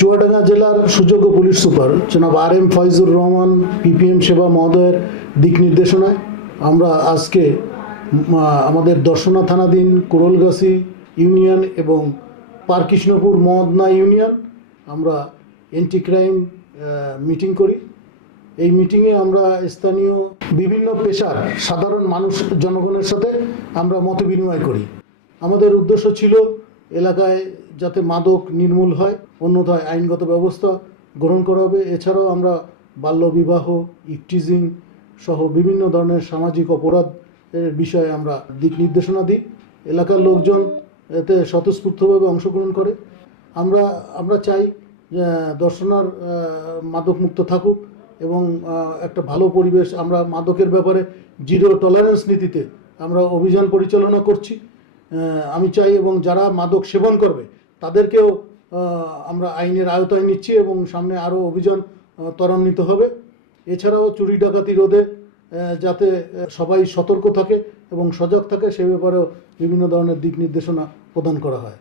জেলার সুযোগ্য police super জনাব R M Faizur Rahman PPM সেবা মহোদয়ের দিক নির্দেশনায় আমরা আজকে আমাদের দর্শনা থানাধীন কোরলগাছি ইউনিয়ন এবং পারকৃষ্ণপুর মদনা ইউনিয়ন আমরা এন্টি ক্রাইম মিটিং করি। এই মিটিংয়ে আমরা স্থানীয় বিভিন্ন পেশার সাধারণ মানুষ, জনগণের সাথে আমরা মত বিনিময় করি। আমাদের উদ্দেশ্য ছিল এলাকায় যাতে মাদক নির্মূল হয়, অন্যথায় আইনগত ব্যবস্থা গ্রহণ করা হবে। এছাড়াও আমরা বাল্যবিবাহ ইফটিজিং সহ বিভিন্ন ধরনের সামাজিক অপরাধ এর বিষয়ে আমরা দিক নির্দেশনা দিই। এলাকার লোকজন এতে স্বতঃস্ফূর্তভাবে অংশগ্রহণ করে। আমরা আমরা চাই দর্শনার মাদকমুক্ত থাকুক এবং একটা ভালো পরিবেশ। আমরা মাদকের ব্যাপারে জিরো টলারেন্স নীতিতে আমরা অভিযান পরিচালনা করছি। আমি চাই এবং যারা মাদক সেবন করবে, তাদেরকেও আমরা আইনের আয়তায় নিচ্ছি এবং সামনে আরও অভিযান ত্বরান্বিত হবে। এছাড়াও চুরি ডাকাতি রোধে যাতে সবাই সতর্ক থাকে এবং সজাগ থাকে, সে ব্যাপারেও বিভিন্ন ধরনের দিক নির্দেশনা প্রদান করা হয়।